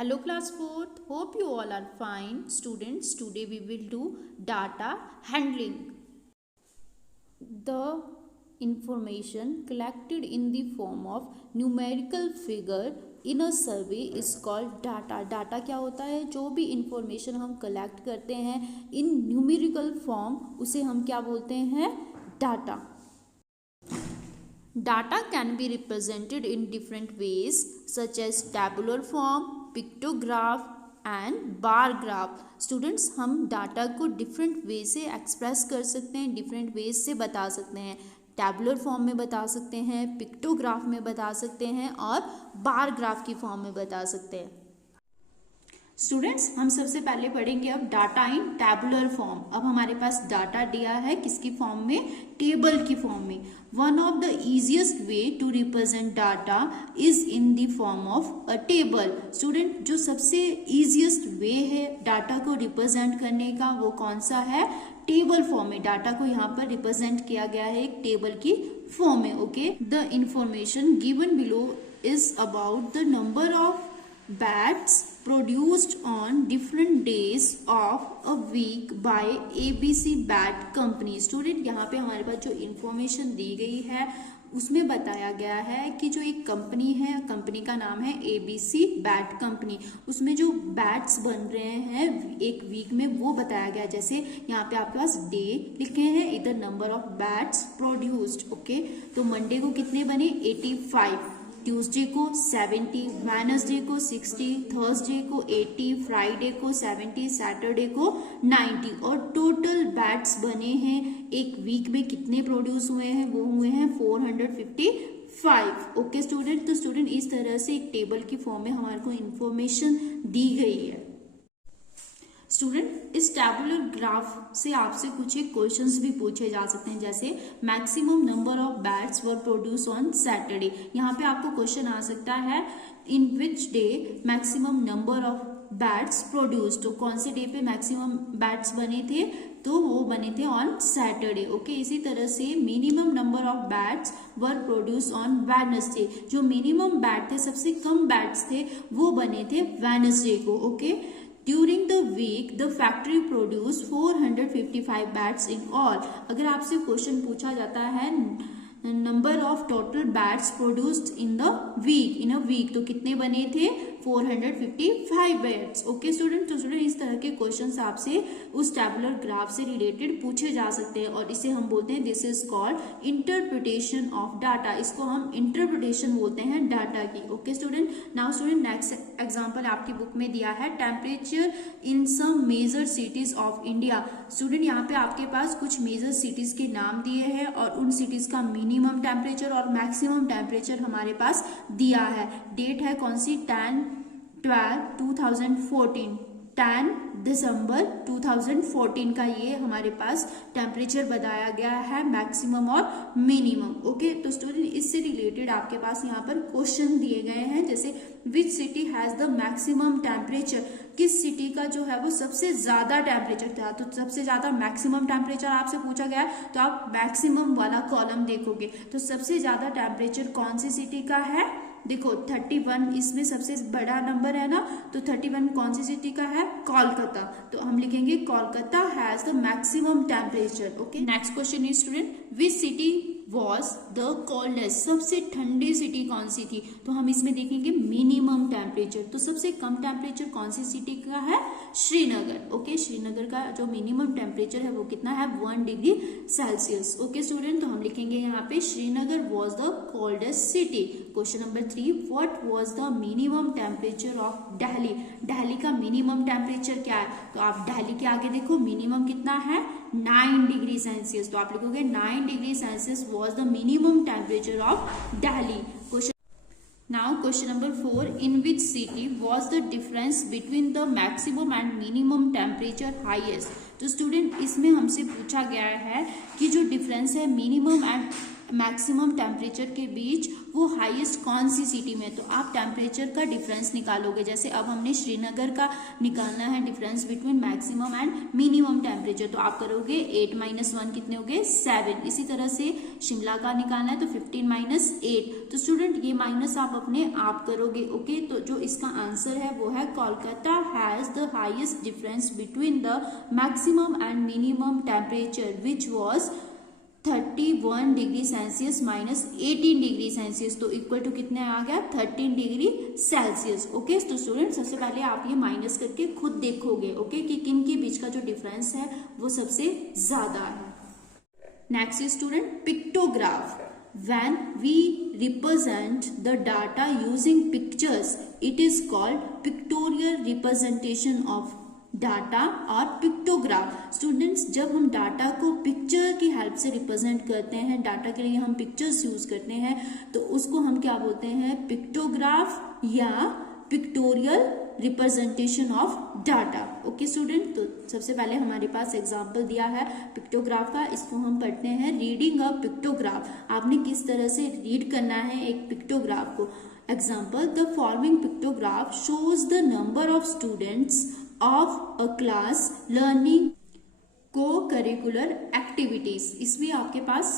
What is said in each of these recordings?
Hello class 4th, hope you all are fine. Students, today we will do data handling. The information collected in the form of numerical figure in a survey is called data. Data क्या होता है? जो भी information हम collect करते हैं इन numerical form उसे हम क्या बोलते हैं? Data. Data can be represented in different ways such as tabular form, pictograph and bar graph. Students, हम डाटा को डिफरेंट वे से एक्सप्रेस कर सकते हैं, डिफरेंट वेज से बता सकते हैं. टैबुलर फॉर्म में बता सकते हैं, पिक्टोग्राफ में बता सकते हैं और बार ग्राफ की फॉर्म में बता सकते हैं. स्टूडेंट्स, हम सबसे पहले पढ़ेंगे अब डाटा इन टैबुलर फॉर्म. अब हमारे पास डाटा दिया है किसकी फॉर्म में? टेबल की फॉर्म में. One of the easiest way to represent data is in the form of a table. Student, जो सबसे इजिएस्ट वे है डाटा को रिप्रेजेंट करने का वो कौन सा है? टेबल फॉर्म में. डाटा को यहाँ पर रिप्रेजेंट किया गया है एक टेबल की फॉर्म में. Okay, the information given below is about the number of bats produced on different days of a week by ABC Bat Company. Student, यहाँ पे हमारे पास जो इंफॉर्मेशन दी गई है उसमें बताया गया है कि जो एक कंपनी है, कंपनी का नाम है ABC बैट कंपनी. उसमें जो बैट्स बन रहे हैं एक वीक में वो बताया गया. जैसे यहाँ पे आपके पास डे लिखे हैं, इधर number of bats produced. Okay, तो मंडे को कितने बने? 85, ट्यूसडे को 70, वेडनेसडे को 60, थर्सडे को 80, फ्राइडे को 70, सैटरडे को 90. और टोटल बैट्स बने हैं एक वीक में कितने प्रोड्यूस हुए हैं? वो हुए हैं 455. ओके स्टूडेंट, तो स्टूडेंट इस तरह से एक टेबल की फॉर्म में हमारे को इंफॉर्मेशन दी गई है. स्टूडेंट, इस टैबुलर ग्राफ से आपसे कुछ एक क्वेश्चंस भी पूछे जा सकते हैं. जैसे maximum number of bats were produce on Saturday. यहाँ पे आपको क्वेश्चन आ सकता है in which day maximum number of bats produce. तो कौन से डे पे मैक्सिमम बैट्स बने थे? तो वो बने थे ऑन सैटरडे. ओके, इसी तरह से minimum number of bats were produce on Wednesday. जो मिनिमम बैट थे, सबसे कम बैट्स थे, वो बने थे वेडनेसडे को. Okay, During the week, the factory produced 455 bats in all. अगर आपसे क्वेश्चन पूछा जाता है number of total bats produced in the week, in a week, तो कितने बने थे? 455 बैट्स. ओके स्टूडेंट, तो स्टूडेंट इस तरह के क्वेश्चंस आपसे उस टैबुलर ग्राफ से रिलेटेड पूछे जा सकते हैं और इसे हम बोलते हैं this is called interpretation of data. इसको हम इंटरप्रिटेशन बोलते हैं डाटा की. Okay student, now student next example आपकी बुक में दिया है temperature in some major cities of India. Student, यहाँ पे आपके पास कुछ मेजर सिटीज के नाम दिए हैं और उन सिटीज का मिनिमम टेम्परेचर और मैक्सिमम टेम्परेचर हमारे पास दिया है. डेट है कौन सी? 10/12/2014, 10 दिसंबर 2014 का ये हमारे पास टेम्परेचर बताया गया है, मैक्सिमम और मिनिमम. ओके, तो स्टूडेंट इससे रिलेटेड आपके पास यहाँ पर क्वेश्चन दिए गए हैं. जैसे which city has the maximum temperature. किस सिटी का जो है वो सबसे ज्यादा टेम्परेचर था? तो सबसे ज्यादा मैक्सिमम टेम्परेचर आपसे पूछा गया है तो आप मैक्सिमम वाला कॉलम देखोगे. तो सबसे ज्यादा टेम्परेचर कौन सी सिटी का है? देखो 31 इसमें सबसे बड़ा नंबर है ना, तो 31 कौन सी सिटी का है? कोलकाता. तो हम लिखेंगे Kolkata has the maximum temperature. Okay, next question is student which city was the coldest. सबसे ठंडी सिटी कौन सी थी? तो हम इसमें देखेंगे मिनिमम टेम्परेचर. तो सबसे कम टेम्परेचर कौन सी सिटी का है? श्रीनगर. ओके, श्रीनगर का जो मिनिमम टेम्परेचर है वो कितना है? 1 डिग्री सेल्सियस. ओके स्टूडेंट, तो हम लिखेंगे यहाँ पे Srinagar was the coldest city. Question number 3, what was the minimum temperature of Delhi. Delhi का मिनिमम टेम्परेचर क्या है? तो आप दिल्ली के आगे देखो मिनिमम कितना है? 9 डिग्री सेल्सियस. तो आप लिखोगे 9 degree Celsius was the minimum temperature of Delhi. Now question number 4, in which city was the difference between the maximum and minimum temperature highest. तो स्टूडेंट इसमें हमसे पूछा गया है कि जो डिफरेंस है मिनिमम मैक्सिमम टेम्परेचर के बीच वो हाईएस्ट कौन सी सिटी में, तो आप टेम्परेचर का डिफरेंस निकालोगे। जैसे अब हमने श्रीनगर का निकालना है difference between maximum and minimum temperature, तो आप करोगे 8 - 1 कितने हो गए 7। इसी तरह से शिमला का निकालना है तो 15 - 8। तो स्टूडेंट ये माइनस आप अपने आप करोगे। ओके, तो जो इसका आंसर है वो है Kolkata has the highest difference between the maximum and minimum temperature which was 31 degree Celsius minus 18 degree Celsius, तो इक्वल टू कितने आ गया 13 डिग्री सेल्सियस। ओके, तो स्टूडेंट सबसे पहले आप ये माइनस करके खुद देखोगे ओके कि किन के बीच का जो डिफरेंस है वो सबसे ज्यादा है। Next is student pictograph. When we represent the data using pictures, it is called pictorial representation of data और पिक्टोग्राफ। स्टूडेंट्स जब हम डाटा को पिक्चर की हेल्प से रिप्रेजेंट करते हैं, डाटा के लिए हम पिक्चर्स यूज करते हैं, तो उसको हम क्या बोलते हैं पिक्टोग्राफ या pictorial representation of data. Okay student, तो सबसे पहले हमारे पास एग्जांपल दिया है पिक्टोग्राफ का, इसको हम पढ़ते हैं रीडिंग अ पिक्टोग्राफ। आपने किस तरह से रीड करना है एक पिक्टोग्राफ को। Example, the following pictograph shows the number of students of a class learning co-curricular activities। इसमें आपके पास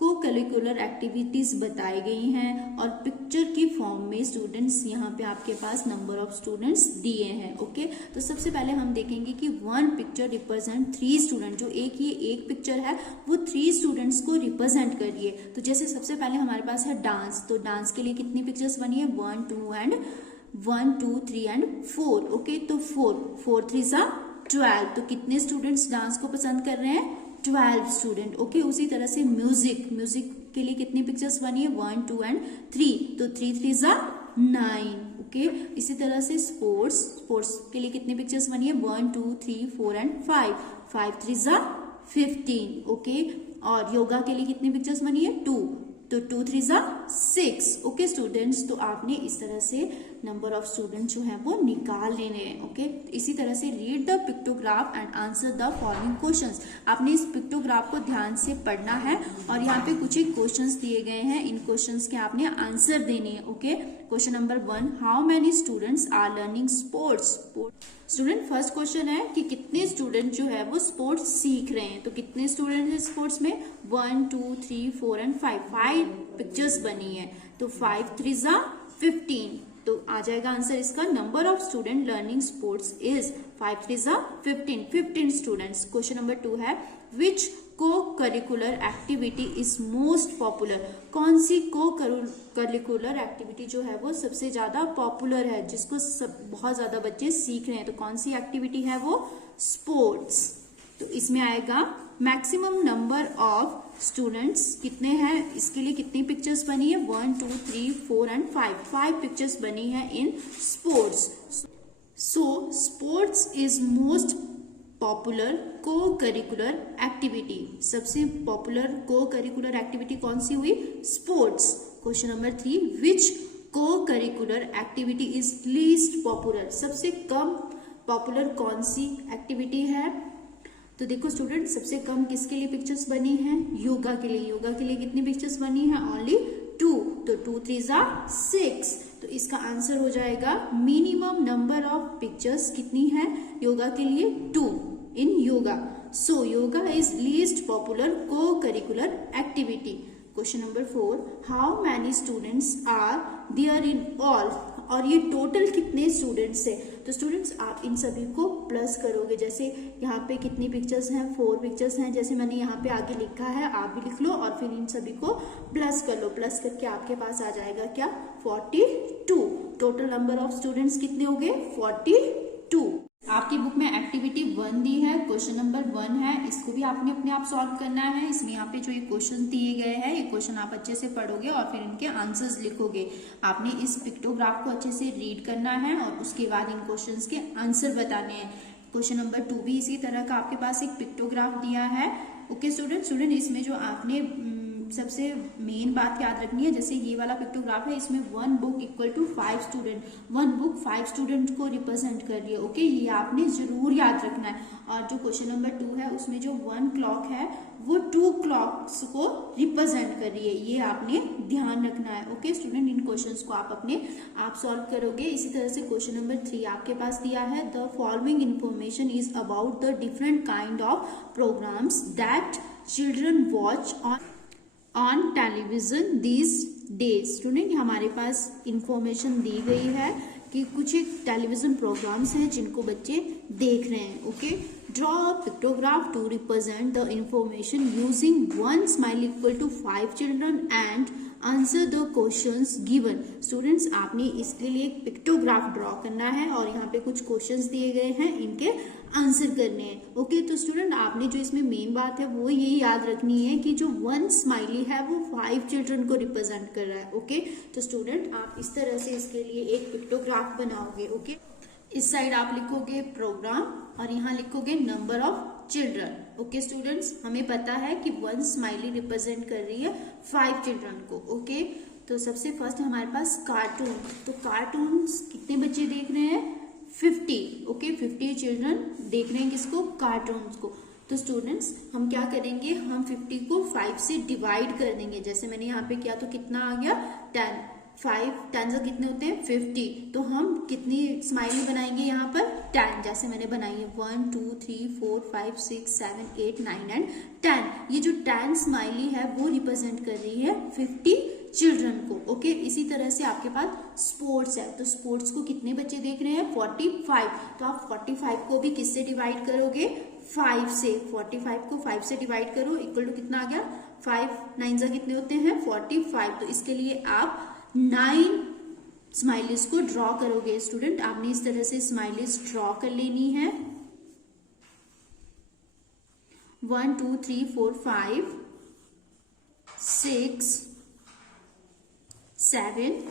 co-curricular activities बताई गई हैं और पिक्चर की फॉर्म में स्टूडेंट्स यहाँ पे आपके पास नंबर ऑफ स्टूडेंट्स दिए हैं। ओके, तो सबसे पहले हम देखेंगे कि वन पिक्चर रिप्रेजेंट 3 स्टूडेंट। जो एक पिक्चर है वो 3 स्टूडेंट्स को रिप्रेजेंट कर रही है। तो जैसे सबसे पहले हमारे पास है डांस, तो डांस के लिए कितनी पिक्चर्स बनी है 1 2 3 एंड 4। ओके, तो 4 3 12, तो कितने स्टूडेंट्स डांस को पसंद कर रहे हैं 12 स्टूडेंट। ओके, उसी तरह से म्यूजिक के लिए कितनी पिक्चर्स बनी है 1 2 एंड 3, तो 3 3 9। ओके, इसी तरह से स्पोर्ट्स के लिए कितनी पिक्चर्स बनी है 1 2 3 4 एंड 5 3 15। ओके, और योगा के लिए कितनी पिक्चर्स बनी है 2, तो 2 3 6। ओके स्टूडेंट्स, तो आपने इस तरह से नंबर ऑफ स्टूडेंट्स जो है वो निकाल लेने हैं। ओके, इसी तरह से read the pictograph and answer the following questions. आपने इस पिक्टोग्राफ को ध्यान से पढ़ना है और यहाँ पे कुछ ही क्वेश्चंस दिए गए हैं, इन क्वेश्चंस के आपने आंसर देने हैं। Okay, question number 1, how many students are learning sports. Student first question है कि कितने स्टूडेंट जो है वो स्पोर्ट्स सीख रहे हैं, तो कितने स्टूडेंट हैं स्पोर्ट्स में 1 2 3 4 एंड 5 पिक्चर्स बनी है, तो 5 3 15, तो आ जाएगा आंसर इसका। Number of student learning sports is 5 3 15 students. Question number 2 है विच को curricular activity is most popular. कौन सी को करिकुलर एक्टिविटी जो है वो सबसे ज्यादा पॉपुलर है, जिसको बहुत ज्यादा बच्चे सीख रहे हैं, तो कौन सी एक्टिविटी है वो स्पोर्ट्स। तो इसमें आएगा मैक्सिमम नंबर ऑफ स्टूडेंट्स कितने हैं, इसके लिए कितनी पिक्चर्स बनी है 1 2 3 4 एंड 5 पिक्चर्स बनी है in sports. So sports is most popular co-curricular activity. सबसे पॉपुलर को करिकुलर एक्टिविटी कौन सी हुई स्पोर्ट्स। क्वेश्चन नंबर 3, विच को curricular activity is least popular. सबसे कम पॉपुलर कौन सी एक्टिविटी है, तो देखो स्टूडेंट सबसे कम किसके लिए पिक्चर्स बनी है योगा के लिए। योगा के लिए कितनी पिक्चर्स बनी है ओनली 2, तो 2 3 6, तो इसका आंसर हो जाएगा मिनिमम नंबर ऑफ पिक्चर्स कितनी है योगा के लिए 2 in yoga. So yoga is least popular co-curricular activity. Question number 4, how many students are there in all, और ये टोटल कितने स्टूडेंट्स है, तो स्टूडेंट्स आप इन सभी को प्लस करोगे। जैसे यहाँ पे कितनी पिक्चर्स हैं 4 पिक्चर्स हैं, जैसे मैंने यहाँ पे आगे लिखा है आप भी लिख लो और फिर इन सभी को प्लस कर लो। प्लस करके आपके पास आ जाएगा क्या 42। टोटल नंबर ऑफ स्टूडेंट्स कितने हो गए 42। आपकी बुक में एक्टिविटी 1 दी है, क्वेश्चन नंबर 1 है, इसको भी आपने अपने आप सॉल्व करना है। इसमें यहाँ पे जो ये क्वेश्चन दिए गए हैं ये क्वेश्चन आप अच्छे से पढ़ोगे और फिर इनके आंसर्स लिखोगे। आपने इस पिक्टोग्राफ को अच्छे से रीड करना है और उसके बाद इन क्वेश्चंस के आंसर बताने हैं। क्वेश्चन नंबर 2 भी इसी तरह का आपके पास एक पिक्टोग्राफ दिया है। ओके स्टूडेंट इसमें जो आपने सबसे मेन बात याद रखनी है, जैसे ये वाला पिक्टोग्राफ है, इसमें 1 book equal to 5 student, 1 book 5 student को रिप्रेजेंट कर रही है। ओके, ये आपने जरूर याद रखना है। और जो क्वेश्चन नंबर 2 है उसमें जो 1 क्लॉक है वो 2 क्लॉक्स को रिप्रेजेंट कर रही है, ये आपने ध्यान रखना है। ओके स्टूडेंट, इन क्वेश्चंस को आप सॉल्व करोगे। इसी तरह से क्वेश्चन नंबर 3 आपके पास दिया है, the following information is about the different kind of programs that children watch on television these days. Student, हमारे पास इंफॉर्मेशन दी गई है कि कुछ एक टेलीविजन प्रोग्राम्स हैं जिनको बच्चे देख रहे हैं। Okay, draw a pictograph to represent the information using 1 smile equal to 5 children and answer the questions given. Students, आपने इसके लिए एक पिक्टोग्राफ ड्रॉ करना है और यहाँ पे कुछ क्वेश्चंस दिए गए हैं, इनके आंसर करने हैं। ओके, तो स्टूडेंट आपने जो इसमें मेन बात है वो ये याद रखनी है कि जो 1 स्माइली है वो 5 चिल्ड्रन को रिप्रेजेंट कर रहा है। ओके, तो स्टूडेंट आप इस तरह से इसके लिए एक पिक्टोग्राफ बनाओगे। ओके, इस साइड आप लिखोगे प्रोग्राम और यहाँ लिखोगे number of children. Okay students, हमें पता है कि 1 स्माइली रिप्रेजेंट कर रही है 5 चिल्ड्रन को। ओके, तो सबसे फर्स्ट हमारे पास कार्टून, तो कार्टून्स कितने बच्चे देख रहे हैं? 50। ओके, 50 चिल्ड्रन देख रहे हैं किसको? कार्टून्स को। तो स्टूडेंट्स हम क्या करेंगे, हम 50 को 5 से डिवाइड कर देंगे। जैसे मैंने यहाँ पे किया तो कितना आ गया? 10। 5 10 से कितने होते हैं? 50। तो हम कितनी स्माइली बनाएंगे यहाँ पर? 10। जैसे मैंने बनाई है 1 2 3 4 5 6 7 8 9 एंड 10। ये जो 10 स्माइली है वो रिप्रेजेंट कर रही है 50 चिल्ड्रन को। ओके, इसी तरह से आपके पास स्पोर्ट्स है, तो स्पोर्ट्स को कितने बच्चे देख रहे हैं? 45। तो आप 45 को भी किससे डिवाइड करोगे? 5 से। 45 को 5 से डिवाइड करो, इक्वल टू कितना आ गया? 5 9 से कितने होते हैं? 45। तो इसके लिए आप 9 स्माइलीज को ड्रॉ करोगे। स्टूडेंट, आपने इस तरह से स्माइलीज ड्रॉ कर लेनी है। 1 2 3 4 5 6 7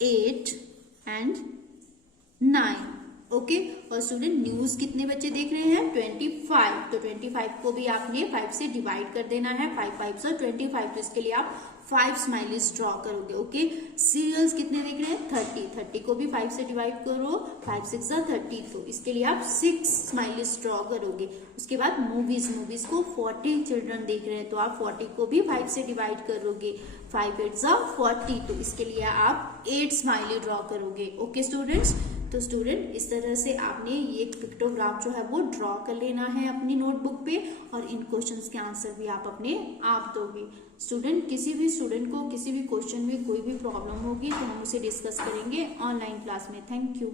8 एंड 9। ओके, और स्टूडेंट न्यूज कितने बच्चे देख रहे हैं? 25। तो 25 को भी आपने 5 से डिवाइड कर देना है। 5 5 से 25। तो इसके लिए आप 5 स्माइलीज ड्रॉ करोगे। ओके, सीरियल्स कितने देख रहे हैं? 30। 30 को भी 5 से डिवाइड करो, 5 6 30। तो इसके लिए आप 6 स्माइलीज ड्रॉ करोगे। उसके बाद मूवीज को 40 चिल्ड्रन देख रहे हैं, तो आप 40 को भी 5 से डिवाइड करोगे। 5 8 40। तो इसके लिए आप 8 स्माइली ड्रॉ करोगे। ओके स्टूडेंट्स, तो स्टूडेंट इस तरह से आपने ये पिक्टोग्राफ जो है वो ड्रॉ कर लेना है अपनी नोटबुक पे, और इन क्वेश्चंस के आंसर भी आप अपने आप दोगे। स्टूडेंट, किसी भी स्टूडेंट को किसी भी क्वेश्चन में कोई भी प्रॉब्लम होगी तो हम उसे डिस्कस करेंगे ऑनलाइन क्लास में। Thank you.